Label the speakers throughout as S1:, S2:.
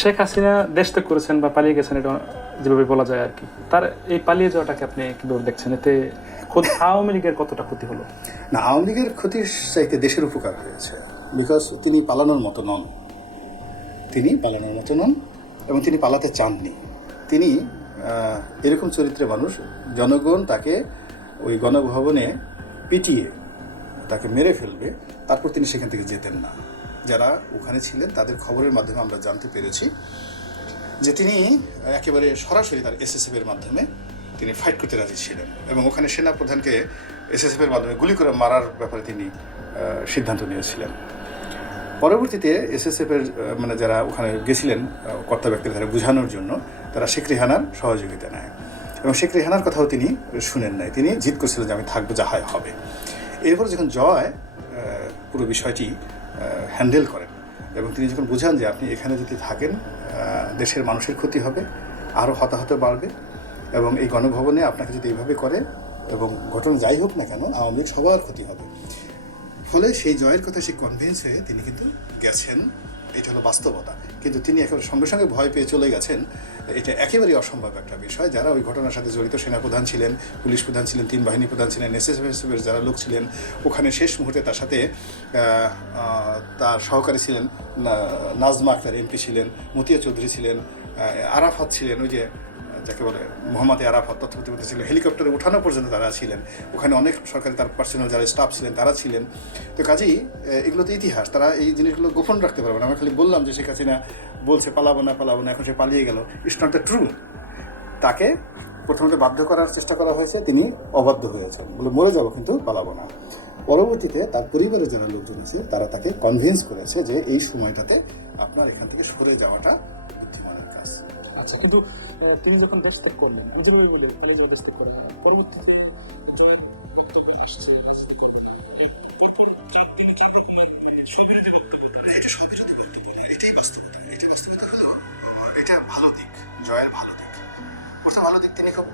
S1: শেখ হাসিনা দেশ ত্যাগ করেছেন বা পালিয়ে গেছেন, এটা যেভাবে বলা যায় আর কি। তার এই পালিয়ে যাওয়াটাকে আপনি কীভাবে দেখছেন? এতে খোদ আওয়ামী লীগের কতটা ক্ষতি হলো?
S2: না, আওয়ামী লীগের ক্ষতির চাইতে দেশের উপকার হয়েছে। বিকজ তিনি পালানোর মতো নন। তিনি পালানোর মতো নন এবং তিনি পালাতে চাননি। তিনি এরকম চরিত্রের মানুষ, জনগণ তাকে ওই গণভবনে পিটিয়ে তাকে মেরে ফেলবে, তারপর তিনি সেখান থেকে যেতেন না। যারা ওখানে ছিলেন তাদের খবরের মাধ্যমে আমরা জানতে পেরেছি যে তিনি একেবারে সরাসরি তার এসএসএফ এর মাধ্যমে তিনি ফাইট করতে রাজি ছিলেন এবং ওখানে সেনা প্রধানকে এসএসএফ এর মাধ্যমে গুলি করে মারার ব্যাপারে তিনি সিদ্ধান্ত নিয়েছিলেন। পরবর্তীতে এসএসএফ এর আহ, মানে যারা ওখানে গেছিলেন কর্তা ব্যক্তিরা তারা বোঝানোর জন্য তারা শেখ রেহানার সহযোগিতা নেয় এবং শেখ রেহানার কথাও তিনি শুনেন নাই। তিনি জিদ করছিলেন যে আমি থাকব যা হয় হবে। এরপর যখন জয় পুরো বিষয়টি হ্যান্ডেল করেন। এবং তিনি যখন বুঝান যে আপনি এখানে যদি থাকেন দেশের মানুষের ক্ষতি হবে, আরও হতাহত বাড়বে এবং এই গণভবনে আপনাকে যদি এইভাবে করে এবং ঘটনা যাই হোক না কেন, আওয়ামী লীগ সবার ক্ষতি হবে। ফলে সেই জয়ের কথা সে কনভিন্স হয়ে তিনি কিন্তু গেছেন। এটা হলো বাস্তবতা। কিন্তু তিনি এখন সঙ্গে সঙ্গে ভয় পেয়ে চলে গেছেন। এটা একেবারেই অসম্ভব একটা বিষয়। যারা ওই ঘটনার সাথে জড়িত সেনাপ্রধান ছিলেন, পুলিশ প্রধান ছিলেন, তিন বাহিনী প্রধান ছিলেন এসএসএফএসএফের যারা লোক ছিলেন, ওখানে শেষ মুহূর্তে তার সাথে তার সহকারী ছিলেন নাজমা আক্তার এমপি ছিলেন, মতিয়া চৌধুরী ছিলেন আরাফাত ছিলেন, ওই যে যাকে বলে মোহাম্মদ আরাফাত তথ্য প্রতিমন্ত্রী ছিল হেলিকপ্টারে উঠানো পর্যন্ত তারা ছিলেন। ওখানে অনেক সরকারি, তার পার্সোনাল যারা স্টাফ ছিলেন, তারা ছিলেন। তো কাজেই এগুলো তো ইতিহাস, তারা এই জিনিসগুলো গোপন রাখতে পারবে না। আমি খালি বললাম যে শেখ হাসিনা বলছে, পালাবো না পালাবো না, এখন সে পালিয়ে গেল। ইটস নট দ্য ট্রু তাকে প্রথমত বাধ্য করার চেষ্টা করা হয়েছে, তিনি অবাধ্য হয়েছেন। বলে মরে যাব কিন্তু পালাবো না। পরবর্তীতে তার পরিবারের যারা লোকজন আছে, তারা তাকে কনভিন্স করেছে যে এই সময়টাতে আপনার এখান থেকে সরে যাওয়াটা বুদ্ধিমানের কাজ।
S3: আচ্ছা কিন্তু তিনি যখন ব্যস্ত করলেন আঞ্জলি বলে যে পরবর্তী
S2: প্রথম ভালো দিক তিনি খুব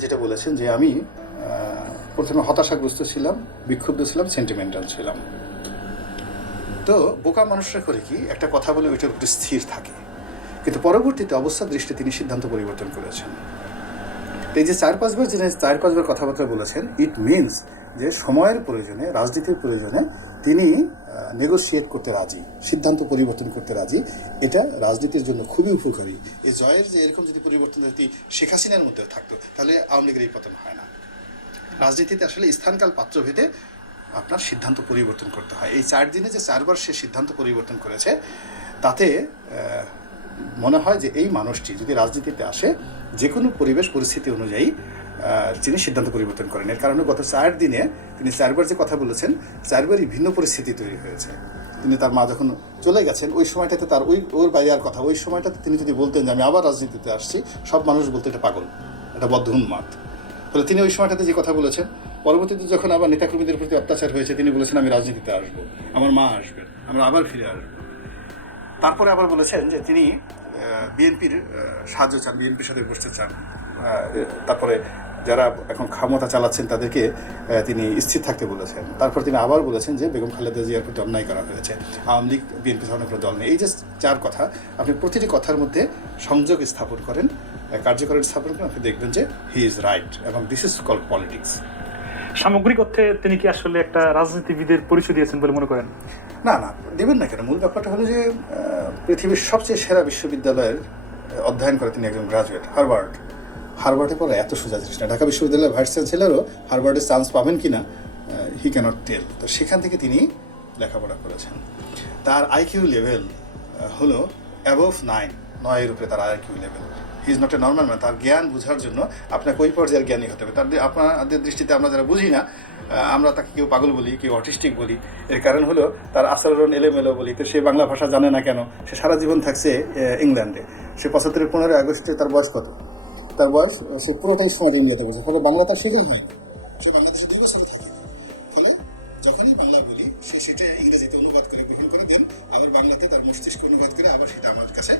S2: যেটা বলেছেন যে আমি প্রথমে হতাশাগ্রস্ত ছিলাম বিক্ষুব্ধ ছিলাম সেন্টিমেন্টাল ছিলাম তো বোকা মানুষরা করে কি একটা কথা বলে ওইটার উপরে স্থির থাকে? কিন্তু পরবর্তীতে অবস্থার দৃষ্টি তিনি সিদ্ধান্ত পরিবর্তন করেছেন। এই যে চার পাঁচবার যিনি চার পাঁচবার কথাবার্তা বলেছেন ইট মিনস যে সময়ের প্রয়োজনে, রাজনীতির প্রয়োজনে তিনি নেগোসিয়েট করতে রাজি, সিদ্ধান্ত পরিবর্তন করতে রাজি। এটা রাজনীতির জন্য খুবই উপকারী। এই জয়ের যে এরকম যদি পরিবর্তন যদি শেখ হাসিনার মধ্যে থাকতো, তাহলে আওয়ামী লীগের এই পতন হয় না। রাজনীতিতে আসলে স্থানকাল পাত্রভেদে আপনার সিদ্ধান্ত পরিবর্তন করতে হয়। এই চার দিনে যে চারবার সে সিদ্ধান্ত পরিবর্তন করেছে, তাতে মনে হয় যে এই মানুষটি যদি রাজনীতিতে আসে যে কোনো পরিবেশ, পরিস্থিতি অনুযায়ী তিনি সিদ্ধান্ত পরিবর্তন করেন। এর কারণে গত চার দিনে তিনি চারবার যে কথা বলেছেন, চারবারই ভিন্ন পরিস্থিতি তৈরি হয়েছে। তিনি তার মা যখন চলে গেছেন, ওই সময়টাতে তার ওই, ওর বাইরে আর কথা, ওই সময়টাতে তিনি যদি বলতেন যে আমি আবার রাজনীতিতে আসছি, সব মানুষ বলতে এটা পাগল, এটা বদ্ধ উন্মাদ। ফলে তিনি ওই সময়টাতে যে কথা বলেছেন, পরবর্তীতে যখন আবার নেতাকর্মীদের প্রতি অত্যাচার হয়েছে, তিনি বলেছেন, আমি রাজনীতিতে আসব, আমার মা আসবেন, আমরা আবার ফিরে আসব। তারপরে আবার বলেছেন যে তিনি বিএনপির সাহায্য চান বিএনপির সাথে বসতে চান। তারপরে যারা এখন ক্ষমতা চালাচ্ছেন তাদেরকে তিনি স্থির থাকতে বলেছেন। তারপর তিনি আবার বলেছেন যে বেগম খালেদা জিয়ার প্রতি অন্যায় করা হয়েছে। আওয়ামী লীগ বিএনপি ধরনের কোনো দল নেই। এই যে চার কথা আপনি প্রতিটি কথার মধ্যে সংযোগ স্থাপন করেন আহ, কার্যকরণ স্থাপন করেন আপনি দেখবেন যে হি ইজ রাইট এবং দিস ইজ কল পলিটিক্স।
S1: সামগ্রিক অর্থে তিনি কি আসলে একটা রাজনীতিবিদের পরিচয় দিয়েছেন বলে মনে করেন?
S2: না না, দেবেন না কেন? মূল ব্যাপারটা হলো যে পৃথিবীর সবচেয়ে সেরা বিশ্ববিদ্যালয়ের অধ্যয়ন করে তিনি একজন গ্রাজুয়েট হার্ভার্ড। হার্ভার্ডে পড়া এত সোজা জিনিস না। ঢাকা বিশ্ববিদ্যালয়ের ভাইস চ্যান্সেলারও হার্ভার্ডে চান্স পাবেন কি না হি ক্যানট টেল তো সেখান থেকে তিনি লেখাপড়া করেছেন। তার আইকিউ লেভেল হলো অ্যাবভ নাইন নয়ের উপরে তার IQ level he is not a normal man তার জ্ঞান বোঝার জন্য আপনাকে ওই পর্যায়ের জ্ঞানী হতে হবে। তার আপনাদের দৃষ্টিতে আমরা যারা বুঝি না আমরা তাকে কেউ পাগল বলি, কেউ অটিস্টিক বলি। এর কারণ হলো তার আচরণ এলোমেলো বলি। তো সে বাংলা ভাষা জানে না কেন? সে সারা জীবন থাকছে ইংল্যান্ডে। সে পঁচাত্তরের পনেরোই আগস্টে তার বয়স কত? তার বয়স সে পুরোটাই সময় ইন্ডিয়াতে বসে ফলে বাংলা তার শেখা হয় সে বাংলাদেশে দুই বছর থাকে। ফলে যখনই বাংলা বলি, সে সেটা ইংরেজিতে অনুবাদ করে গ্রহণ করে, দেন আবার বাংলাতে তার মস্তিষ্কে অনুবাদ করে আবার সেটা আমার কাছে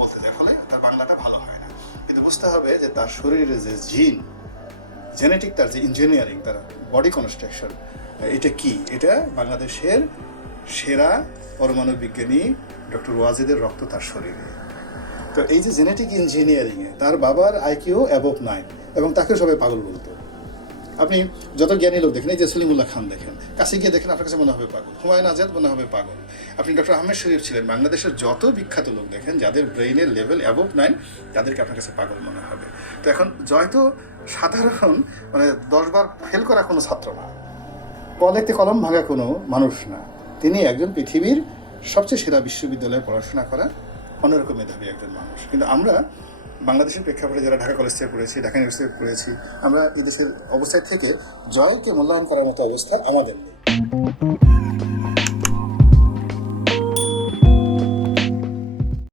S2: বলতে দেয়। ফলে তার বাংলাটা ভালো হয় বুঝতে হবে যে তার শরীরে যে জিন, জেনেটিক তার যে ইঞ্জিনিয়ারিং তার বডি কনস্ট্রাকশন এটা কি? এটা বাংলাদেশের সেরা পরমাণু বিজ্ঞানী ডক্টর ওয়াজিদের রক্ত তার শরীরে। তো এই যে জেনেটিক ইঞ্জিনিয়ারিংয়ে তার বাবার আইকিউ অ্যাবভ নাইন এবং তাকে সবাই পাগল বলতো। আপনি যত জ্ঞানী লোক দেখেন, এই যে সলিমুল্লাহ খান দেখেন, কাছে গিয়ে দেখেন আপনার কাছে মনে হবে পাগল, হুমায়ুন আজাদ মনে হবে পাগল। আপনি ডক্টর আহমেদ শরীফ ছিলেন, বাংলাদেশের যত বিখ্যাত লোক দেখেন, যাদের ব্রেইনের লেভেল অ্যাবভ নাইন তাদেরকে আপনার কাছে পাগল মনে হবে। তো এখন জয় তো সাধারণ মানে দশবার ফেল করা কোনো ছাত্র না। কলেতে কলম ভাঙা কোনো মানুষ না। তিনি একজন পৃথিবীর সবচেয়ে সেরা বিশ্ববিদ্যালয়ে পড়াশোনা করা অন্যরকম মেধাবী একজন মানুষ। কিন্তু আমরা বাংলাদেশের প্রেক্ষাপটে যারা ঢাকা কলেজ থেকে পড়েছি, ঢাকা ইউনিভার্সিটি পড়েছি, আমরা এদেশের দেশের অবস্থায় থেকে জয়কে মূল্যায়ন করার মতো অবস্থা আমাদের নেই।